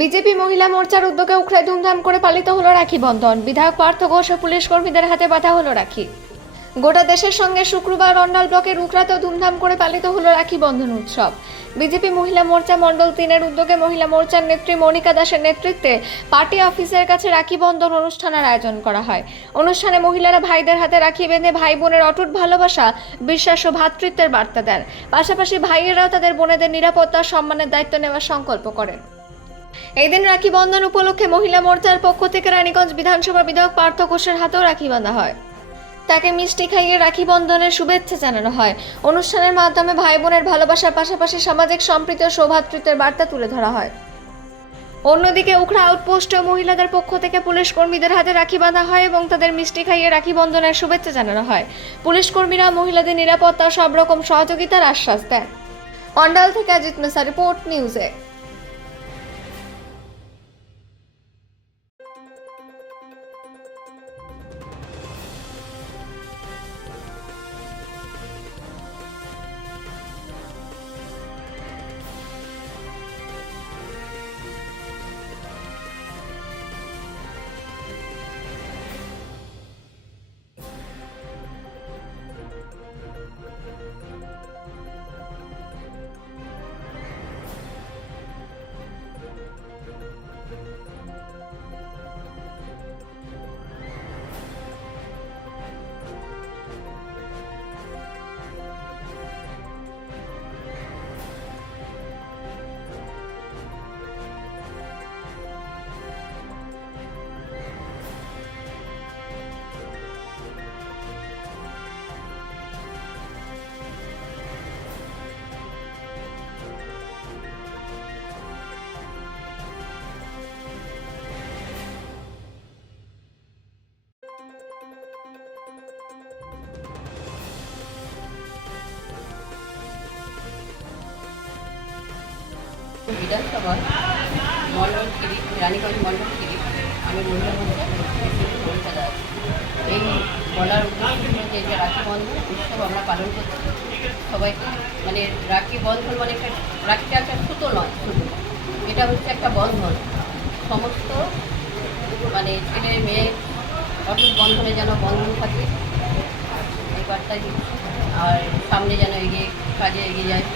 BJP মহিলা মোর্চার উদ্যোগে উখড়ায় ধুমধাম করে পালিত হলো রাখি বন্ধন। বিধায়ক পার্থ ঘোষ ও পুলিশ কর্মীদের হাতে বাঁধা হলো রাখি। গোটা দেশের সঙ্গে শুক্রবার অন্ডাল ব্লকের উখড়াতেও ধুমধাম করে পালিত হলো রাখি বন্ধন উৎসব। বিজেপি মহিলা মোর্চা মণ্ডল 3-এর উদ্যোগে মহিলা মোর্চার নেত্রী মনিকা দাসের নেতৃত্বে পার্টি অফিসের কাছে রাখি বন্ধন অনুষ্ঠানের আয়োজন করা হয়। অনুষ্ঠানে মহিলারা ভাইদের হাতে রাখি বেঁধে ভাই বোনের অটুট ভালোবাসা, বিশ্বাস ও ভ্রাতৃত্বের বার্তা দেন। পাশাপাশি ভাইয়েরাও তাদের বোনেদের নিরাপত্তা ও সম্মানের দায়িত্ব নেওয়ার সংকল্প করেন। এই দিন রাখি বন্ধন উপলক্ষে মহিলা মোর্চার পক্ষ থেকে রানীগঞ্জ বিধানসভা বিধায়ক পার্থ ঘোষের হাতেও রাখি বাঁধা হয়। তাকে মিষ্টি খাইয়ে রাখি বন্ধনের শুভেচ্ছা জানানো হয়। অনুষ্ঠানের মাধ্যমে ভাই বোনের ভালোবাসার পাশাপাশি সামাজিক সম্প্রীতি ও সৌভ্রাতৃত্বের বার্তা তুলে ধরা হয়। অন্যদিকে উখড়া আউটপোস্টে মহিলাদের পক্ষ থেকে পুলিশ কর্মীদের হাতে রাখি বাঁধা হয় এবং তাদের মিষ্টি খাইয়ে রাখি বন্ধনের শুভেচ্ছা জানানো হয়। পুলিশ কর্মীরা মহিলাদের নিরাপত্তা সব রকম সহযোগিতার আশ্বাস দেন। অন্ডাল থেকে অজিত মেসা, রিপোর্ট নিউজে। বিধানসভা মণ্ডল 3, রানীগঞ্জ মণ্ডল 3, আমি মহিলা মোর্চা মনিকা দাস। এই বলার উদ্দেশ্য হলো যে রাখি বন্ধন উৎসব আমরা পালন করছি। সবাইকে মানে রাখি বন্ধন মানে রাখিটা একটা সুতো নয়, শুধু এটা হচ্ছে একটা বন্ধন। সমস্ত মানে ছেলে মেয়ে অটুট বন্ধনে যেন বন্ধন থাকে এই বার্তাই দিচ্ছি। আর সামনে যেন কাজে এগিয়ে যায়।